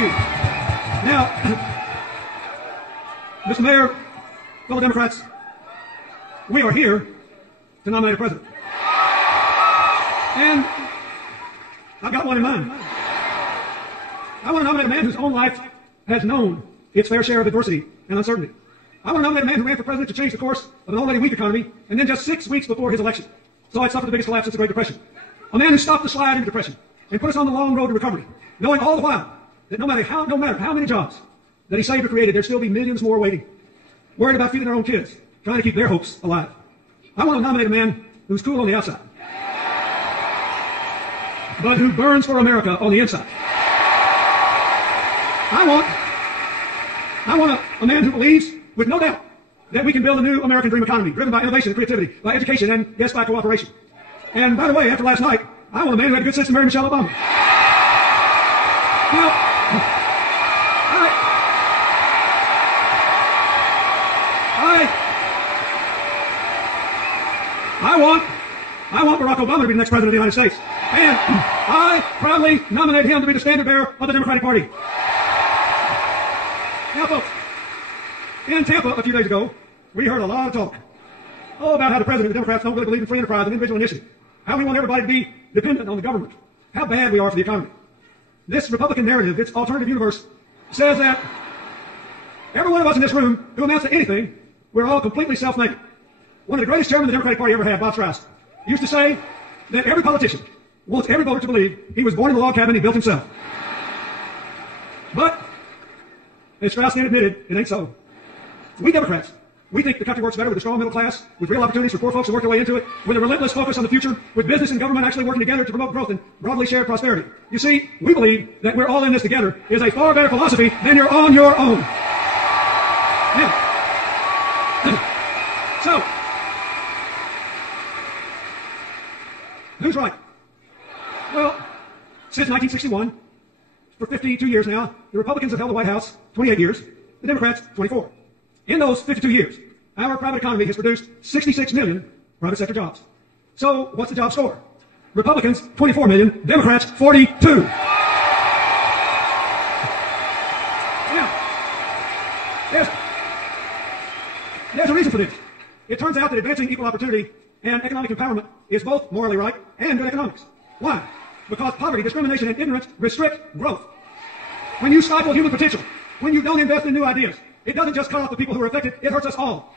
you. Now, Mr. Mayor, fellow Democrats, we are here to nominate a president. And I've got one in mind. I want to nominate a man whose own life has known its fair share of adversity and uncertainty. I want to nominate a man who ran for president to change the course of an already weak economy, and then just 6 weeks before his election saw it suffer the biggest collapse since the Great Depression. A man who stopped the slide into depression and put us on the long road to recovery, knowing all the while that no matter how many jobs that he saved or created, there'd still be millions more waiting, worried about feeding their own kids, trying to keep their hopes alive. I want to nominate a man who's cool on the outside, but who burns for America on the inside. I want a man who believes, with no doubt, that we can build a new American dream economy, driven by innovation and creativity, by education, and, yes, by cooperation. And, by the way, after last night, I want a man who had good sense to marry Michelle Obama. Now, I want Barack Obama to be the next president of the United States. And I proudly nominate him to be the standard bearer of the Democratic Party. Now, folks, in Tampa a few days ago, we heard a lot of talk about how the president and the Democrats don't really believe in free enterprise and individual initiative, how we want everybody to be dependent on the government, how bad we are for the economy. This Republican narrative, this alternative universe, says that every one of us in this room who amounts to anything, we're all completely self-made. One of the greatest chairmen the Democratic Party ever had, Bob Strauss, used to say that every politician wants every voter to believe he was born in a log cabin he built himself. But, as Strauss then admitted, it ain't so. We Democrats, we think the country works better with a strong middle class, with real opportunities for poor folks to work their way into it, with a relentless focus on the future, with business and government actually working together to promote growth and broadly shared prosperity. You see, we believe that we're all in this together is a far better philosophy than you're on your own. Now, so, who's right? Well, since 1961, for 52 years now, the Republicans have held the White House 28 years, the Democrats 24. In those 52 years, our private economy has produced 66 million private sector jobs. So, what's the job score? Republicans, 24 million, Democrats, 42. Now, there's a reason for this. It turns out that advancing equal opportunity and economic empowerment is both morally right and good economics. Why? Because poverty, discrimination, and ignorance restrict growth. When you stifle human potential, when you don't invest in new ideas, it doesn't just cut off the people who are affected, it hurts us all.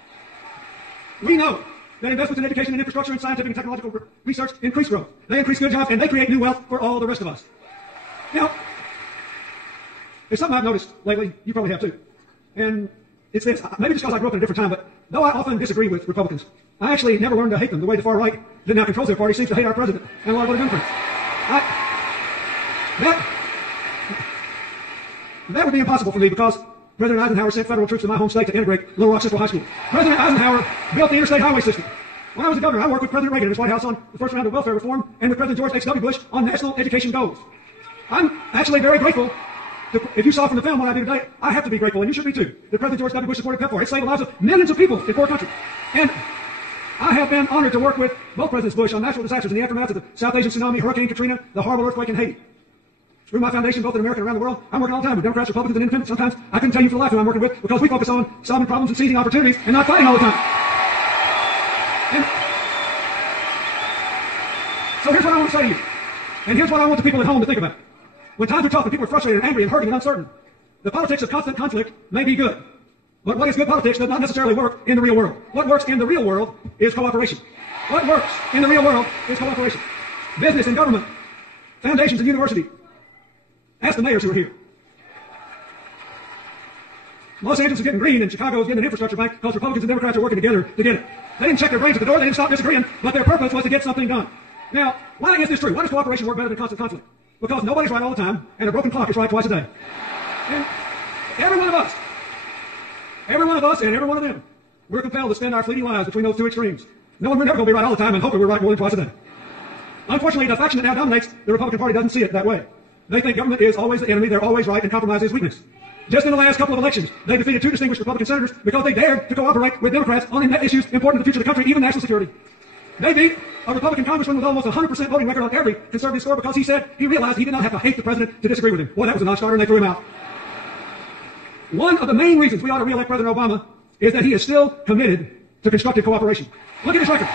We know that investments in education and infrastructure and scientific and technological research increase growth. They increase good jobs, and they create new wealth for all the rest of us. Now, there's something I've noticed lately, you probably have too. And it's this, maybe just because I grew up in a different time, but though I often disagree with Republicans, I actually never learned to hate them the way the far right that now controls their party seems to hate our president and a lot of other Democrats. That would be impossible for me because President Eisenhower sent federal troops to my home state to integrate Little Rock Central High School. President Eisenhower built the interstate highway system. When I was a governor, I worked with President Reagan in his White House on the first round of welfare reform and with President George H.W. Bush on national education goals. I'm actually very grateful. If you saw from the film what I do today, I have to be grateful, and you should be too, that President George W. Bush supported PEPFAR. It saved the lives of millions of people in poor countries. And I have been honored to work with both Presidents Bush on natural disasters in the aftermath of the South Asian tsunami, Hurricane Katrina, the horrible earthquake in Haiti. Through my foundation, both in America and around the world, I'm working all the time with Democrats, Republicans, and Independents. Sometimes I couldn't tell you for the life who I'm working with because we focus on solving problems and seizing opportunities and not fighting all the time. And so here's what I want to say to you. And here's what I want the people at home to think about. When times are tough and people are frustrated and angry and hurting and uncertain, the politics of constant conflict may be good. But what is good politics does not necessarily work in the real world. What works in the real world is cooperation. What works in the real world is cooperation. Business and government, foundations and university. Ask the mayors who are here. Los Angeles is getting green and Chicago is getting an infrastructure bank because Republicans and Democrats are working together to get it. They didn't check their brains at the door, they didn't stop disagreeing, but their purpose was to get something done. Now, why is this true? Why does cooperation work better than constant conflict? Because nobody's right all the time, and a broken clock is right twice a day. And every one of us and every one of them, we're compelled to spend our fleeting lives between those two extremes. Knowing we're never going to be right all the time and hoping we're right more than twice a day. Unfortunately, the faction that now dominates the Republican Party doesn't see it that way. They think government is always the enemy, they're always right, and compromise is weakness. Just in the last couple of elections, they defeated 2 distinguished Republican senators because they dared to cooperate with Democrats on issues important to the future of the country, even national security. They beat a Republican congressman with almost 100% voting record on every conservative score because he said he realized he did not have to hate the president to disagree with him. Boy, that was a non-starter, and they threw him out. One of the main reasons we ought to re-elect President Obama is that he is still committed to constructive cooperation. Look at his record.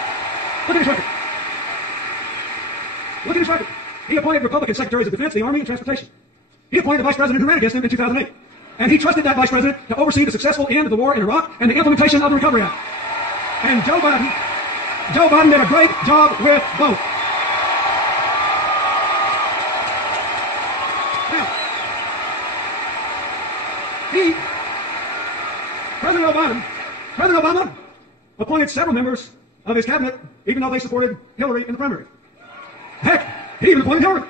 Look at his record. Look at his record. He appointed Republican secretaries of defense, the Army, and transportation. He appointed the vice president who ran against him in 2008. And he trusted that vice president to oversee the successful end of the war in Iraq and the implementation of the Recovery Act. And Joe Biden did a great job with both. Now, President Obama appointed several members of his cabinet, even though they supported Hillary in the primary. Heck, he even appointed Hillary.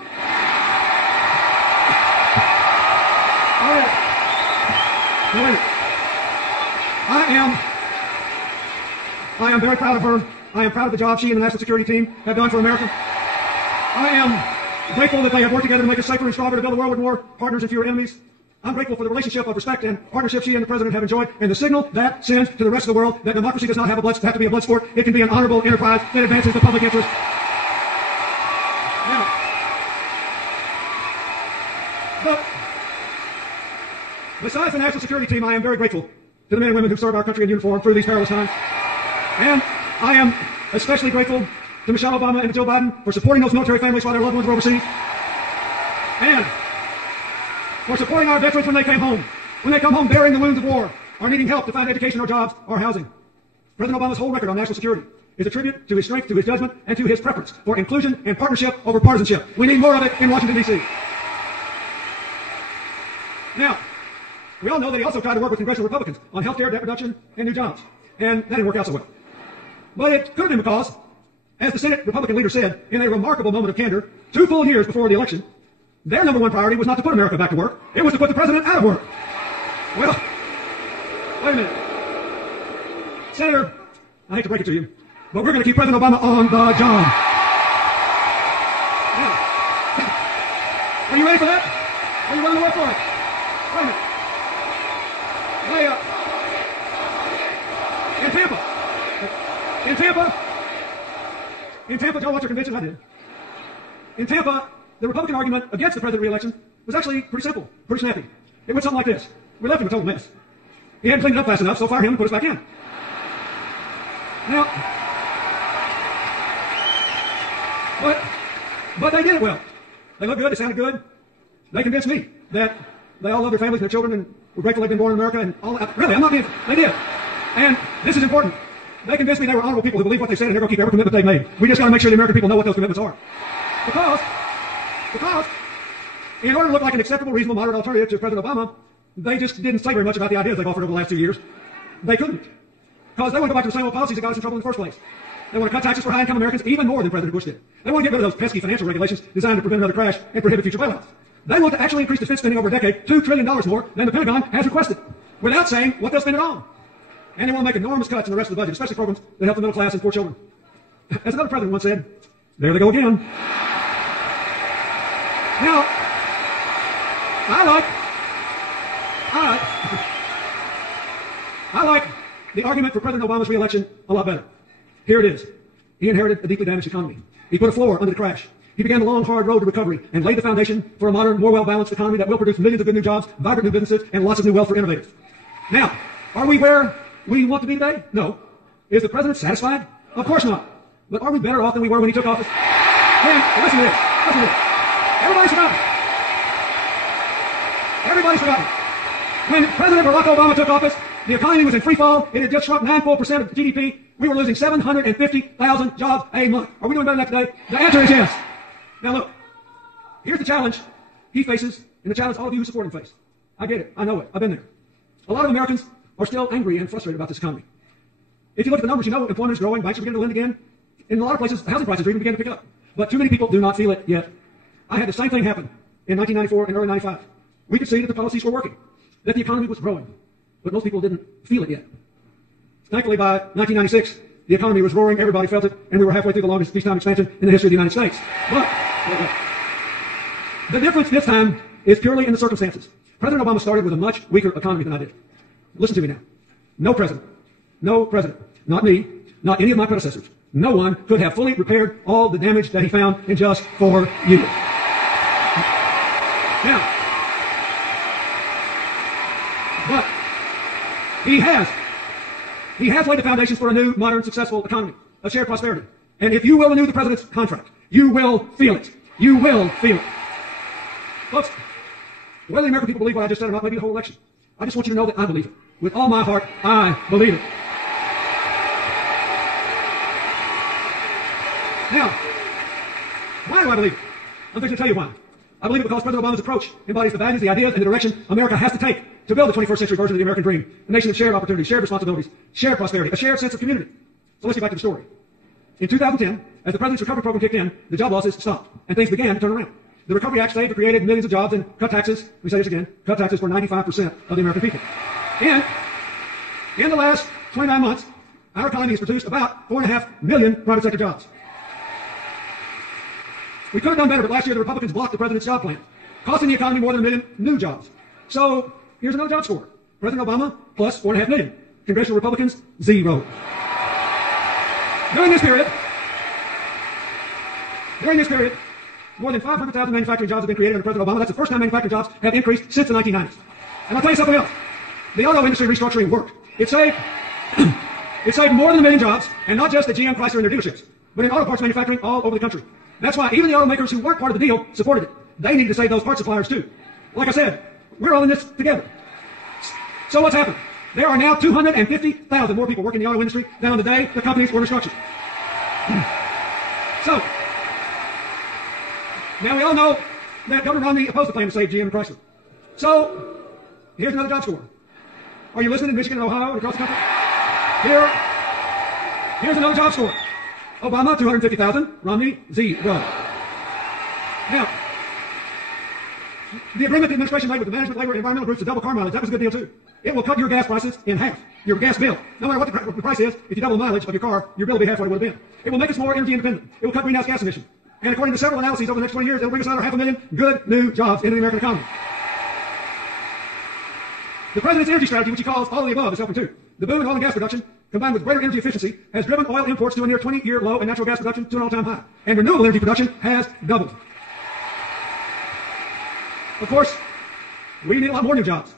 I am very proud of her. I am proud of the job she and the national security team have done for America. I am grateful that they have worked together to make us safer and stronger, to build a world with more partners and fewer enemies. I'm grateful for the relationship of respect and partnership she and the president have enjoyed, and the signal that sends to the rest of the world that democracy does not have to be a blood sport. It can be an honorable enterprise that advances the public interest. Now, but besides the national security team, I am very grateful to the men and women who served our country in uniform through these perilous times. And I am especially grateful to Michelle Obama and to Joe Biden for supporting those military families while their loved ones were overseas. And for supporting our veterans when they came home. When they come home bearing the wounds of war, or needing help to find education or jobs or housing. President Obama's whole record on national security is a tribute to his strength, to his judgment, and to his preference for inclusion and partnership over partisanship. We need more of it in Washington, D.C. Now, we all know that he also tried to work with congressional Republicans on health care, debt reduction, and new jobs. And that didn't work out so well. But it could have been because, as the Senate Republican leader said in a remarkable moment of candor 2 full years before the election, their number one priority was not to put America back to work. It was to put the president out of work. Well, wait a minute. Senator, I hate to break it to you, but we're going to keep President Obama on the job. Now, are you ready for that? Are you willing to work for it? Wait a minute. In Tampa, Joe, what's your convention? I did. In Tampa, the Republican argument against the president re-election was actually pretty simple, pretty snappy. It went something like this. We left him a total mess. He hadn't cleaned it up fast enough, so fire him and put us back in. Now, but they did it well. They looked good, they sounded good. They convinced me that they all love their families and their children and were grateful they'd been born in America and all that. Really, I'm not being, they did. And this is important. They convinced me they were honorable people who believe what they said and they're going to keep every commitment they've made. We just got to make sure the American people know what those commitments are. Because in order to look like an acceptable, reasonable, moderate alternative to President Obama, they just didn't say very much about the ideas they've offered over the last 2 years. They couldn't. Because they want to go back to the same old policies that got us in trouble in the first place. They want to cut taxes for high-income Americans even more than President Bush did. They want to get rid of those pesky financial regulations designed to prevent another crash and prohibit future bailouts. They want to actually increase defense spending over a decade $2 trillion more than the Pentagon has requested, without saying what they'll spend it on. And they want to make enormous cuts in the rest of the budget, especially programs that help the middle class and poor children. As another president once said, there they go again. Now, I like the argument for President Obama's re-election a lot better. Here it is. He inherited a deeply damaged economy. He put a floor under the crash. He began the long, hard road to recovery and laid the foundation for a modern, more well-balanced economy that will produce millions of good new jobs, vibrant new businesses, and lots of new wealth for innovators. Now, are we where we want to be today? No. Is the president satisfied? Of course not. But are we better off than we were when he took office? Man, listen to this. Listen to this. Everybody's forgotten. Everybody's forgotten. When President Barack Obama took office, the economy was in free fall. It had just shrunk 9 full percent of GDP. We were losing 750,000 jobs a month. Are we doing better than that today? The answer is yes. Now look, here's the challenge he faces and the challenge all of you who support him face. I get it. I know it. I've been there. A lot of Americans are still angry and frustrated about this economy. If you look at the numbers, you know employment is growing, banks are beginning to lend again. In a lot of places, housing prices are even beginning to pick up. But too many people do not feel it yet. I had the same thing happen in 1994 and early 95. We could see that the policies were working, that the economy was growing, but most people didn't feel it yet. Thankfully, by 1996, the economy was roaring, everybody felt it, and we were halfway through the longest peacetime expansion in the history of the United States. But the difference this time is purely in the circumstances. President Obama started with a much weaker economy than I did. Listen to me now. No president, not me, not any of my predecessors, No one could have fully repaired all the damage that he found in just 4 years. Now, but he has laid the foundations for a new, modern, successful economy of shared prosperity. And if you will renew the president's contract, you will feel it. You will feel it. Folks, whether the American people believe what I just said or not, maybe the whole election, I just want you to know that I believe it. With all my heart, I believe it. Now, why do I believe it? I'm going to tell you why. I believe it because President Obama's approach embodies the values, the ideas, and the direction America has to take to build the 21st century version of the American dream. A nation of shared opportunities, shared responsibilities, shared prosperity, a shared sense of community. So let's get back to the story. In 2010, as the President's recovery program kicked in, the job losses stopped, and things began to turn around. The Recovery Act saved and created millions of jobs and cut taxes. Let me say this again, cut taxes for 95% of the American people. And in the last 29 months, our economy has produced about 4.5 million private sector jobs. We could have done better, but last year the Republicans blocked the President's job plan, costing the economy more than 1 million new jobs. So here's another job score. President Obama plus 4.5 million. Congressional Republicans, 0. During this period, more than 500,000 manufacturing jobs have been created under President Obama. That's the first time manufacturing jobs have increased since the 1990s. And I'll tell you something else. The auto industry restructuring worked. It saved more than 1 million jobs, and not just at GM, Chrysler, and their dealerships, but in auto parts manufacturing all over the country. That's why even the automakers who weren't part of the deal supported it. They needed to save those part suppliers too. Like I said, we're all in this together. So what's happened? There are now 250,000 more people working in the auto industry than on the day the companies were restructured. So, now we all know that Governor Romney opposed the plan to save GM and Chrysler. So, here's another job score. Are you listening in Michigan and Ohio and across the country? Here's another job score. Obama, 250,000. Romney, 0. Now, the agreement the administration made with the management, labor, and environmental groups to double car mileage, that was a good deal too. It will cut your gas prices in half. Your gas bill. No matter what the price is, if you double the mileage of your car, your bill will be half what it would have been. It will make us more energy independent. It will cut greenhouse gas emissions. And according to several analyses over the next 20 years, it will bring us another 500,000 good new jobs into the American economy. The President's energy strategy, which he calls all of the above, is helping too. The boom in oil and gas production, combined with greater energy efficiency, has driven oil imports to a near 20-year low and natural gas production to an all-time high. And renewable energy production has doubled. Of course, we need a lot more new jobs.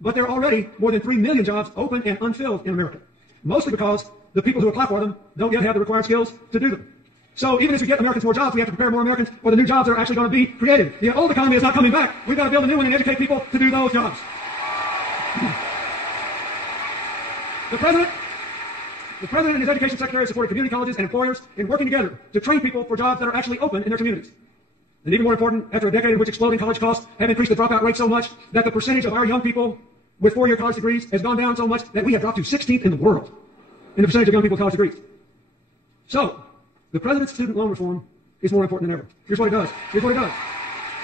But there are already more than 3 million jobs open and unfilled in America. Mostly because the people who apply for them don't yet have the required skills to do them. So even as we get Americans more jobs, we have to prepare more Americans for the new jobs that are actually going to be created. The old economy is not coming back. We've got to build a new one and educate people to do those jobs. The President and his education secretary supported community colleges and employers in working together to train people for jobs that are actually open in their communities. And even more important, after a decade in which exploding college costs have increased the dropout rate so much that the percentage of our young people with 4-year college degrees has gone down so much that we have dropped to 16th in the world in the percentage of young people with college degrees. So, the President's student loan reform is more important than ever. Here's what it does.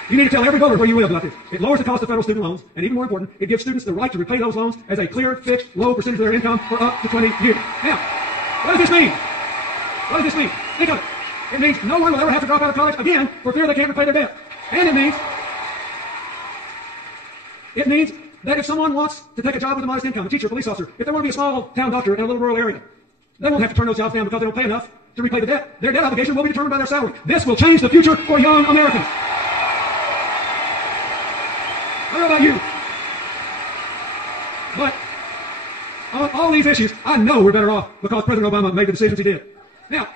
You need to tell every voter where you live about this. It lowers the cost of federal student loans, and even more important, it gives students the right to repay those loans as a clear, fixed, low percentage of their income for up to 20 years. Now, what does this mean? What does this mean? Think of it. It means no one will ever have to drop out of college again for fear they can't repay their debt. And it means that if someone wants to take a job with a modest income, a teacher, a police officer, if they want to be a small town doctor in a little rural area, they won't have to turn those jobs down because they don't pay enough to repay the debt. Their debt obligation will be determined by their salary. This will change the future for young Americans. I don't know about you, but on all these issues, I know we're better off because President Obama made the decisions he did. Now,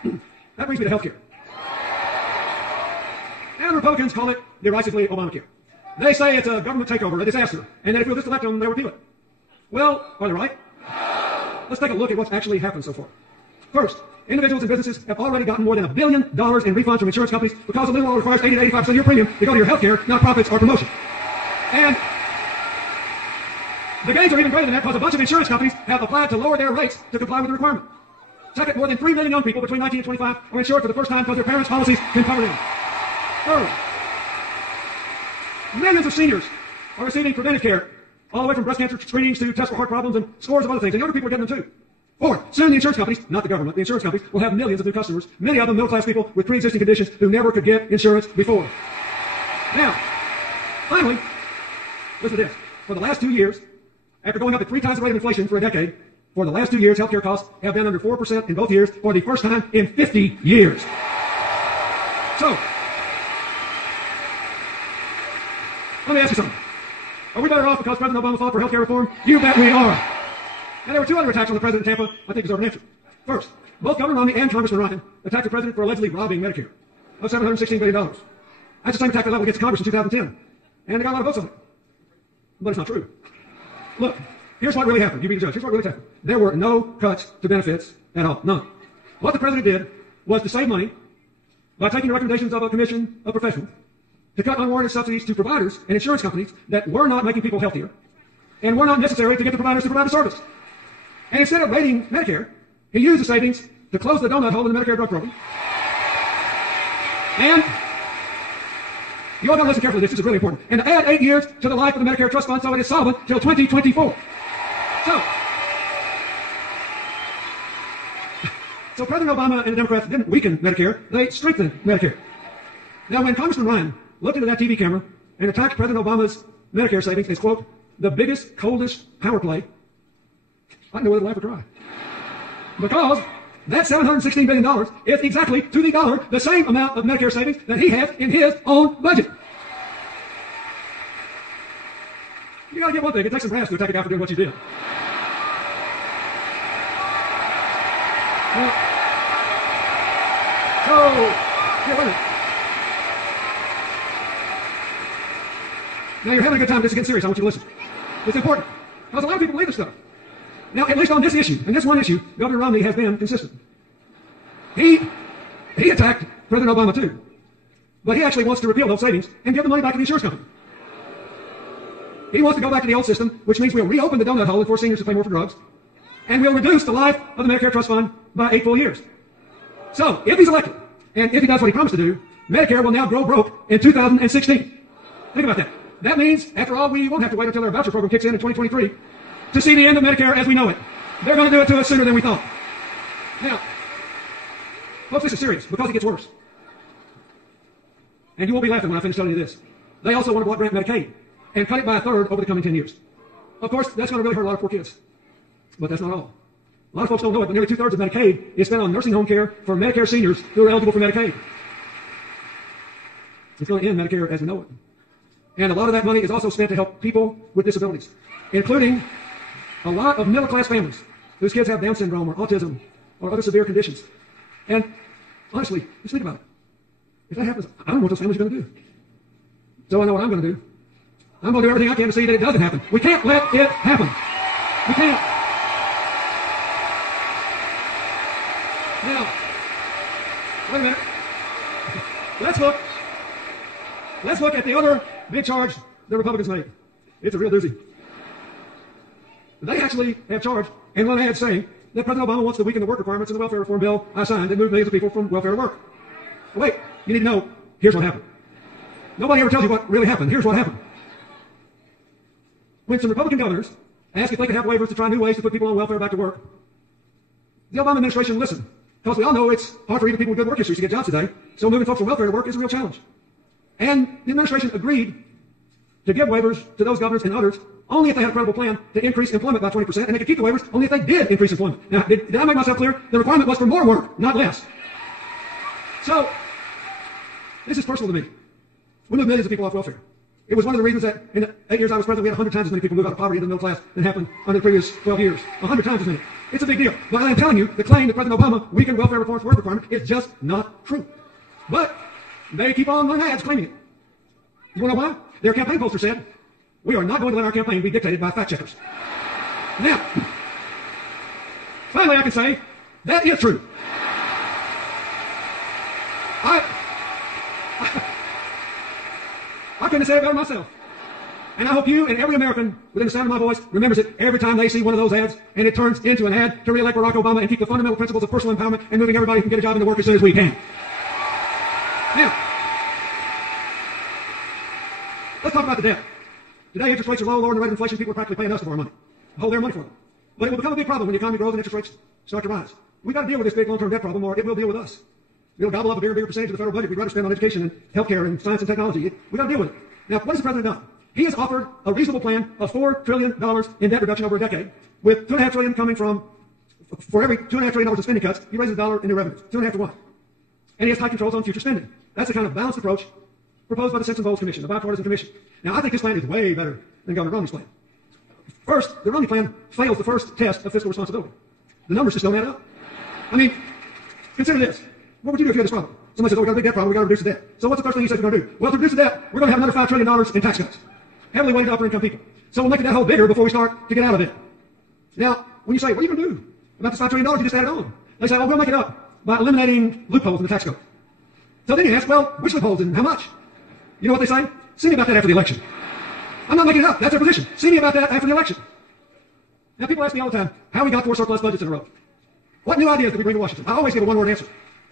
that brings me to health care. And Republicans call it derisively Obamacare. They say it's a government takeover, a disaster, and that if we'll just elect them, they'll repeal it. Well, are they right? Let's take a look at what's actually happened so far. First, individuals and businesses have already gotten more than $1 billion in refunds from insurance companies because the new law requires 80 to 85% of your premium to go to your health care, not profits or promotion. And the gains are even greater than that because a bunch of insurance companies have applied to lower their rates to comply with the requirement. Second, more than 3 million young people between 19 and 25 are insured for the first time because their parents' policies can cover them. Third, millions of seniors are receiving preventive care, all the way from breast cancer screenings to tests for heart problems and scores of other things, and younger people are getting them too. Fourth, soon the insurance companies, not the government, the insurance companies will have millions of new customers, many of them middle-class people with pre-existing conditions who never could get insurance before. Now, finally, listen to this. For the last 2 years, after going up at 3 times the rate of inflation for a decade, For the last 2 years, healthcare costs have been under 4% in both years for the first time in 50 years. So, let me ask you something. Are we better off because President Obama fought for healthcare reform? You bet we are. And there were 2 other attacks on the president in Tampa I think deserve an answer. First, both Governor Romney and Congressman Ryan attacked the president for allegedly robbing Medicare of $716 billion. That's the same attack they leveled against Congress in 2010. And they got a lot of votes on it. But it's not true. Look, here's what really happened. You be the judge. Here's what really happened. There were no cuts to benefits at all. None. What the president did was to save money by taking the recommendations of a commission of professionals to cut unwarranted subsidies to providers and insurance companies that were not making people healthier and were not necessary to get the providers to provide the service. And instead of raiding Medicare, he used the savings to close the donut hole in the Medicare drug program. And you all got to listen carefully to this. This is really important. And to add 8 years to the life of the Medicare Trust Fund so it is solvent till 2024. So President Obama and the Democrats didn't weaken Medicare. They strengthened Medicare. Now, when Congressman Ryan looked into that TV camera and attacked President Obama's Medicare savings as, quote, the biggest, coldest power play, I didn't know whether to laugh or cry. Because that $716 billion is exactly, to the dollar, the same amount of Medicare savings that he has in his own budget. You gotta get one thing. It takes some brass to attack a guy for doing what you did. Now you're having a good time. This is getting serious. I want you to listen. It's important. Because a lot of people believe this stuff. Now, at least on this issue, and this one issue, Governor Romney has been consistent. He attacked President Obama too. But he actually wants to repeal those savings and give the money back to the insurance company. He wants to go back to the old system, which means we'll reopen the donut hole and force seniors to pay more for drugs. And we'll reduce the life of the Medicare Trust Fund by 8 full years. So, if he's elected, and if he does what he promised to do, Medicare will now grow broke in 2016. Think about that. That means, after all, we won't have to wait until their voucher program kicks in 2023 to see the end of Medicare as we know it. They're going to do it to us sooner than we thought. Now, folks, this is serious because it gets worse. And you won't be laughing when I finish telling you this. They also want to block grant Medicaid and cut it by 1/3 over the coming 10 years. Of course, that's going to really hurt a lot of poor kids. But that's not all. A lot of folks don't know it, but nearly 2/3 of Medicaid is spent on nursing home care for Medicare seniors who are eligible for Medicaid. It's going to end Medicare as we know it. And a lot of that money is also spent to help people with disabilities, including a lot of middle-class families whose kids have Down syndrome or autism or other severe conditions. And honestly, just think about it. If that happens, I don't know what those families are going to do. So I know what I'm going to do. I'm going to do everything I can to see that it doesn't happen. We can't let it happen. We can't. Now, wait a minute. Let's look at the other big charge the Republicans made. It's a real doozy. They actually have charged and run ads saying that President Obama wants to weaken the work requirements in the welfare reform bill I signed that moved millions of people from welfare to work. But wait, you need to know, here's what happened. Nobody ever tells you what really happened. Here's what happened. When some Republican governors asked if they could have waivers to try new ways to put people on welfare back to work, the Obama administration listened. Because we all know it's hard for even people with good work histories to get jobs today, so moving folks from welfare to work is a real challenge. And the administration agreed to give waivers to those governors and others only if they had a credible plan to increase employment by 20%, and they could keep the waivers only if they did increase employment. Now, did I make myself clear? The requirement was for more work, not less. So, this is personal to me. We moved millions of people off welfare. It was one of the reasons that in the 8 years I was president, we had 100 times as many people move out of poverty in the middle class than happened under the previous 12 years. 100 times as many. It's a big deal. But I am telling you, the claim that President Obama weakened welfare reform's work requirement is just not true. But they keep on running ads claiming it. You want to know why? Their campaign poster said, we are not going to let our campaign be dictated by fact checkers. Now, finally I can say, that is true. I couldn't say it better myself. And I hope you and every American within the sound of my voice remembers it every time they see one of those ads and it turns into an ad to re-elect Barack Obama and keep the fundamental principles of personal empowerment and moving everybody who can get a job into work as soon as we can. Now, let's talk about the debt. Today, interest rates are low, lower than the rate of inflation. People are practically paying us to borrow money, hold their money for them. But it will become a big problem when the economy grows and interest rates start to rise. We've got to deal with this big long-term debt problem, or it will deal with us. It'll gobble up a bigger and bigger percentage of the federal budget we'd rather spend on education and healthcare and science and technology. We've got to deal with it. Now, what has the president done? He has offered a reasonable plan of $4 trillion in debt reduction over a decade, with $2.5 trillion coming from, for every $2.5 trillion in spending cuts, he raises $1 in new revenues, 2.5 to 1. And he has tight controls on future spending. That's the kind of balanced approach proposed by the Simpson-Bowles Commission, the bipartisan commission. Now, I think this plan is way better than Governor Romney's plan. First, the Romney plan fails the first test of fiscal responsibility. The numbers just don't add up. I mean, consider this. What would you do if you had this problem? Somebody says, oh, we got a big debt problem, we got to reduce the debt. So what's the first thing you say we're going to do? Well, to reduce the debt, we're going to have another $5 trillion in tax cuts. Heavily weighted to upper income people. So we'll make the debt hole bigger before we start to get out of it. Now, when you say, what are you going to do about this $5 trillion you just added on? They say, well, we'll make it up by eliminating loopholes in the tax code. So then you ask, well, which loopholes and how much? You know what they say? See me about that after the election. I'm not making it up. That's their position. See me about that after the election. Now, people ask me all the time how we got 4 surplus budgets in a row. What new ideas did we bring to Washington? I always give a one-word answer.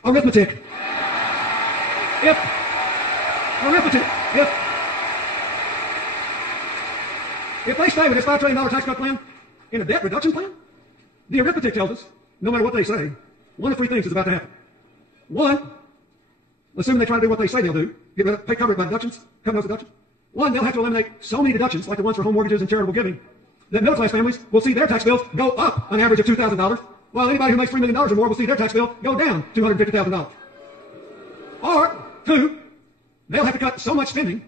Arithmetic. If they stay with this $5 trillion tax cut plan in a debt reduction plan, the arithmetic tells us, no matter what they say, one of 3 things is about to happen. One, assuming they try to do what they say they'll do, cover it by deductions, cover those deductions. One, they'll have to eliminate so many deductions, like the ones for home mortgages and charitable giving, that middle-class families will see their tax bills go up an average of $2,000, while anybody who makes $3 million or more will see their tax bill go down $250,000. Or, 2, they'll have to cut so much spending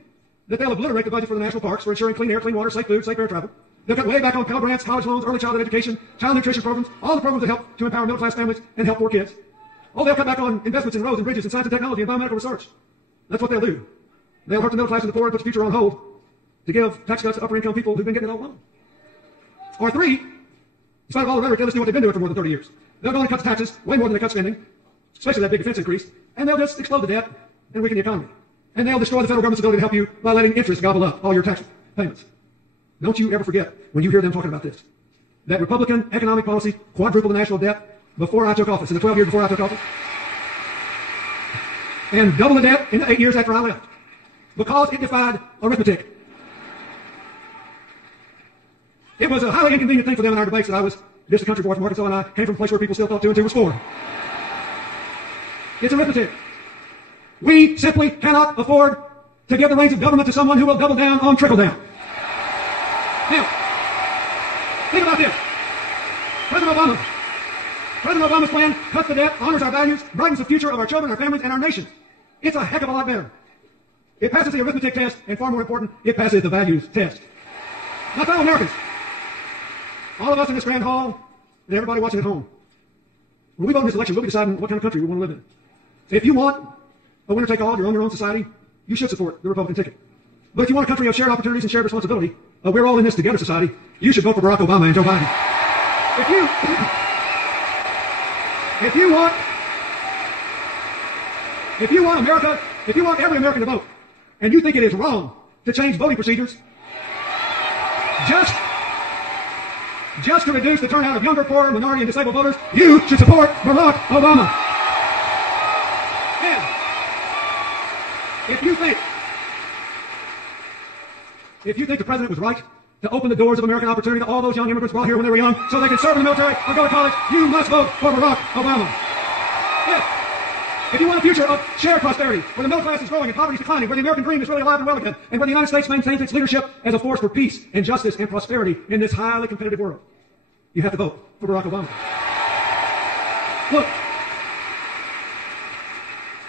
that they'll obliterate the budget for the national parks for ensuring clean air, clean water, safe food, safe air travel. They'll cut way back on Pell Grants, college loans, early childhood education, child nutrition programs, all the programs that help to empower middle-class families and help poor kids. Oh, they'll cut back on investments in roads and bridges and science and technology and biomedical research. That's what they'll do. They'll hurt the middle class and the poor and put the future on hold to give tax cuts to upper-income people who've been getting it all along. Or 3, in spite of all the rhetoric, they'll just do what they've been doing for more than 30 years. They'll go and cut the taxes way more than they cut spending, especially that big defense increase, and they'll just explode the debt and weaken the economy. And they'll destroy the federal government's ability to help you by letting interest gobble up all your tax payments. Don't you ever forget, when you hear them talking about this, that Republican economic policy quadrupled the national debt before I took office, in the 12 years before I took office, and doubled the debt in the 8 years after I left, because it defied arithmetic. It was a highly inconvenient thing for them in our debates that I was just a country boy from Arkansas and I came from a place where people still thought 2 and 2 was 4. It's arithmetic. We simply cannot afford to give the reins of government to someone who will double down on trickle down. Now, think about this. President Obama's plan cuts the debt, honors our values, brightens the future of our children, our families, and our nation. It's a heck of a lot better. It passes the arithmetic test, and far more important, it passes the values test. Now, fellow Americans, all of us in this grand hall, and everybody watching at home, when we vote in this election, we'll be deciding what kind of country we want to live in. If you want a winner-take-all, your own society, you should support the Republican ticket. But if you want a country of shared opportunities and shared responsibility, we're all in this together society, you should vote for Barack Obama and Joe Biden. If you want America, if you want every American to vote, and you think it is wrong to change voting procedures, just to reduce the turnout of younger, poorer, minority, and disabled voters, you should support Barack Obama. And if you think the president was right to open the doors of American opportunity to all those young immigrants brought here when they were young so they could serve in the military or go to college, you must vote for Barack Obama. If you want a future of shared prosperity, where the middle class is growing and poverty is declining, where the American dream is really alive and well again, and where the United States maintains its leadership as a force for peace and justice and prosperity in this highly competitive world, you have to vote for Barack Obama. Look,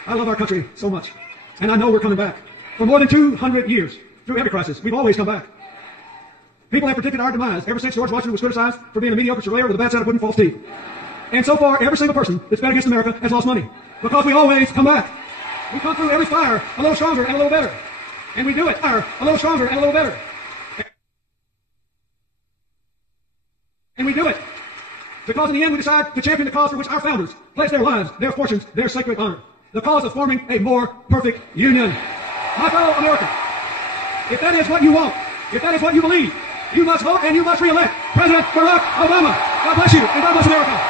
I love our country so much, and I know we're coming back. For more than 200 years, through every crisis, we've always come back. People have predicted our demise ever since George Washington was criticized for being a mediocre surveyor with a bad set of wooden false teeth. And so far, every single person that's bet against America has lost money. Because we always come back. We come through every fire a little stronger and a little better. And we do it a little stronger and a little better. And we do it because in the end we decide to champion the cause for which our founders pledged their lives, their fortunes, their sacred honor. The cause of forming a more perfect union. My fellow Americans, if that is what you want, if that is what you believe, you must vote and you must re-elect President Barack Obama. God bless you and God bless America.